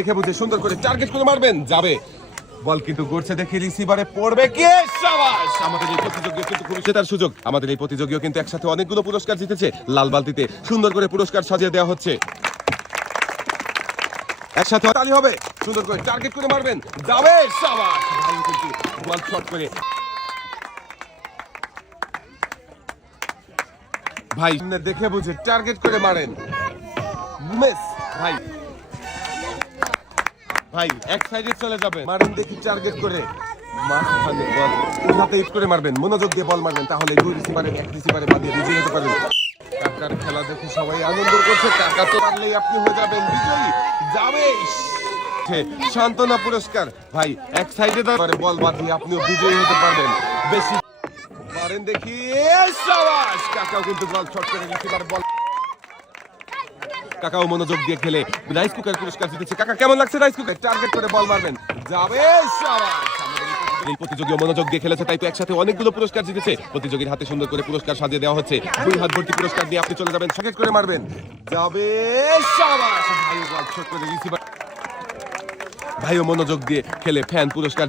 দেখে বুঝে সুন্দর করে টার্গেট করে মারবেন, যাবে বল কিন্তু গড়ছে দেখে রিসিভারে পড়বে কে, শাবাশ। আমাদের এই প্রতিযোগিতা কিন্তু খুবই জেতার সুযোগ। আমাদের এই প্রতিযোগিও কিন্তু একসাথে অনেকগুলো পুরস্কার জিতেছে। লাল বালতিতে সুন্দর করে পুরস্কার সাজিয়ে দেওয়া হচ্ছে। একসাথে তালি হবে, সুন্দর করে টার্গেট করে মারবেন, যাবে, শাবাশ। ভাই কিন্তু বল শট করে, ভাই দেখে বুঝে টার্গেট করে মারেন, মিস। ভাই ভাই এক সাইডে চলে যাবে, মারেন দেখি টার্গেট করে, মাঝখানে বল উঠাতে হিট করে মারবেন, মনোযোগ দিয়ে বল মারবেন, তাহলে দুই রিসিভারে এক রিসিভারে বাদিয়ে বিজয়ী হতে পারবেন। কাকার খেলা দেখে সবাই আনন্দ করছে, কাকা তো পারলেই আপনি হয়ে যাবেন বিজয়ী, যাবে। সান্ত্বনা পুরস্কার, ভাই এক সাইডে দাঁড়াবে, বল বাদিয়ে আপনিও বিজয়ী হতে পারবেন। বেশি মারেন দেখি, শাবাশ। কাকাও কিন্তু বল শট করে রিসিভারে বল, কাকাও মনোযোগ দিয়ে খেলে রাইস কুকার পুরস্কার জিতেছে। কাকা কেমন লাগছে রাইস কুকার? টার্গেট করে বল মারবেন, যাবে, শাবাশ। এই প্রতিযোগী মনোযোগ দিয়ে খেলেছে, তাই তো একসাথে অনেকগুলো পুরস্কার জিতেছে। প্রতিযোগীর হাতে সুন্দর করে পুরস্কার সাজিয়ে দেওয়া হচ্ছে। দুই হাত ভর্তি পুরস্কার দিয়ে আপনি চলে যাবেন, টার্গেট করে মারবেন, যাবে, শাবাশ। ভাইও বল শট করে রিসিভার, ভাইও মনোযোগ দিয়ে খেলে ফ্যান পুরস্কার